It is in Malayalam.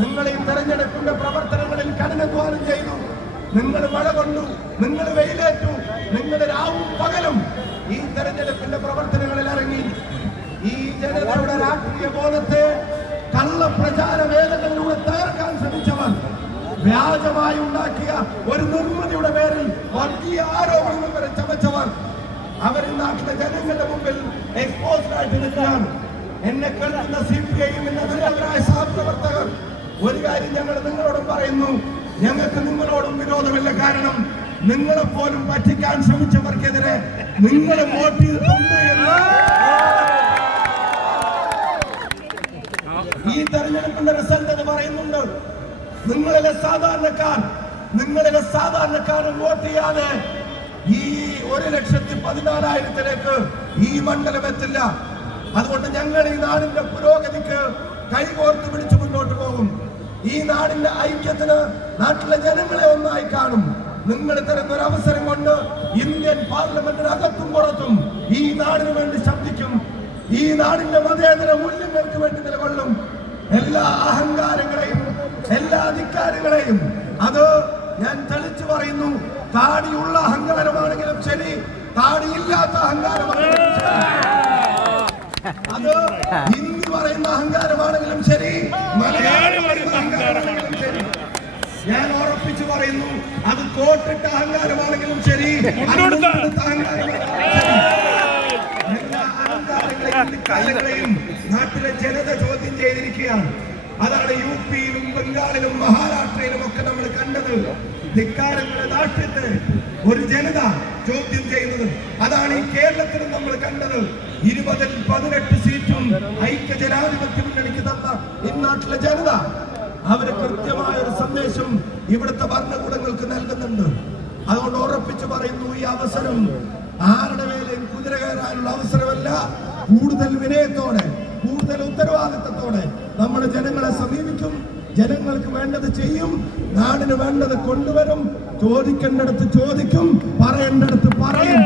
നിങ്ങൾ ഈ തെരഞ്ഞെടുപ്പിന്റെ പ്രവർത്തനങ്ങളിൽ കഠിനധ്വാനം ചെയ്തു. നിങ്ങൾ മഴ കൊണ്ടു നിങ്ങൾ വെയിലേറ്റു നിങ്ങൾ രാവും പകലും ഈ തെരഞ്ഞെടുപ്പിന്റെ പ്രവർത്തനങ്ങളിൽ ഇറങ്ങി. ഈ ജനതയുടെ രാഷ്ട്രീയ ബോധത്തെ കള്ള പ്രചാര വേദനകളിലൂടെ തകർക്കാൻ ശ്രമിച്ചവർ വ്യാജമായി ഉണ്ടാക്കിയ ഒരു നിർമ്മിതിയുടെ പേരിൽ വർഗീയ ആരോപണങ്ങൾ വരെ ചമച്ചവർ നാട്ടിലെ ജനങ്ങളുടെ മുമ്പിൽ എക്സ്പോസ്ഡ് ആയിട്ട് നിൽക്കുകയാണ്. എന്നെ കേൾക്കുന്ന സി പി ഐ സഹപ്രവർത്തകർ ഒരു കാര്യം ഞങ്ങൾ നിങ്ങളോട് പറയുന്നു. ഞങ്ങൾക്ക് നിങ്ങളോടും വിരോധമില്ല. കാരണം നിങ്ങളെ പോലും പറ്റിക്കാൻ ശ്രമിച്ചവർക്കെതിരെ നിങ്ങൾ വോട്ട് ഈ തെരഞ്ഞെടുപ്പിന്റെ റിസൾട്ട് എന്ന് പറയുന്നുണ്ട്. നിങ്ങളിലെ സാധാരണക്കാർ നിങ്ങളിലെ സാധാരണക്കാരൻ വോട്ട് ചെയ്യാതെ ഈ ഒരു ലക്ഷത്തി പതിനാലായിരത്തിലേക്ക് ഈ മണ്ഡലം എത്തില്ല. അതുകൊണ്ട് ഞങ്ങൾ ഈ നാടിന്റെ പുരോഗതിക്ക് കൈകോർത്ത് പിടിച്ചു മുന്നോട്ട് പോകും ഈ നാടിന്റെ ഐക്യത്തിന് നാട്ടിലെ ജനങ്ങളെ ഒന്നായി കാണും. നിങ്ങൾ തരുന്ന ഒരു അവസരം കൊണ്ട് ഇന്ത്യൻ പാർലമെന്റിന് അകത്തും പുറത്തും ഈ നാടിന് വേണ്ടി ശബ്ദിക്കും. ഈ നാടിന്റെ മതേതര മൂല്യങ്ങൾക്ക് വേണ്ടി നിലകൊള്ളും. എല്ലാ അഹങ്കാരങ്ങളെയും എല്ലാ അധികാരങ്ങളെയും അത് ഞാൻ തെളിച്ചു പറയുന്നു. താടിയുള്ള അഹങ്കാരമാണെങ്കിലും ശരി. താടിയില്ലാത്ത അഹങ്കാരമാണെങ്കിലും അത് ഹിന്ദി ഞാൻ ഉറപ്പിച്ചു പറയുന്നു അത് കോട്ടിട്ട അഹങ്കാരമാണെങ്കിലും ശരി. കലകളെയും അഹങ്കാരങ്ങളെയും നാട്ടിലെ ജനത ചോദ്യം ചെയ്തിരിക്കുകയാണ്. അതാണ് യു പിയിലും ബംഗാളിലും മഹാരാഷ്ട്രയിലും ഒക്കെ നമ്മൾ കണ്ടത്. ധിക്കാരങ്ങളുടെ രാഷ്ട്രീയത്തെ ഒരു ജനത ചോദ്യം ചെയ്യുന്നത്. അതാണ് ഈ കേരളത്തിലും നമ്മൾ കണ്ടത്. ഇരുപതിൽ പതിനെട്ട് സീറ്റും ഐക്യ ജനാധിപത്യ മുന്നണിക്ക് തന്ന ഈ നാട്ടിലെ ജനത. അവർ കൃത്യമായ ഒരു സന്ദേശം ഇവിടുത്തെ ഭരണകൂടങ്ങൾക്ക് നൽകുന്നുണ്ട്. അതുകൊണ്ട് ഉറപ്പിച്ചു പറയുന്നു ഈ അവസരം ആരുടെ മേലെയും കുതിര കയറാനുള്ള അവസരമല്ല. കൂടുതൽ വിനയത്തോടെ കൂടുതൽ ഉത്തരവാദിത്തത്തോടെ നമ്മുടെ ജനങ്ങളെ സമീപിക്കും. ജനങ്ങൾക്ക് വേണ്ടത് ചെയ്യും. നാടിന് വേണ്ടത് കൊണ്ടുവരും. ചോദിക്കേണ്ടടുത്ത് ചോദിക്കും. പറയേണ്ടടുത്ത് പറയും.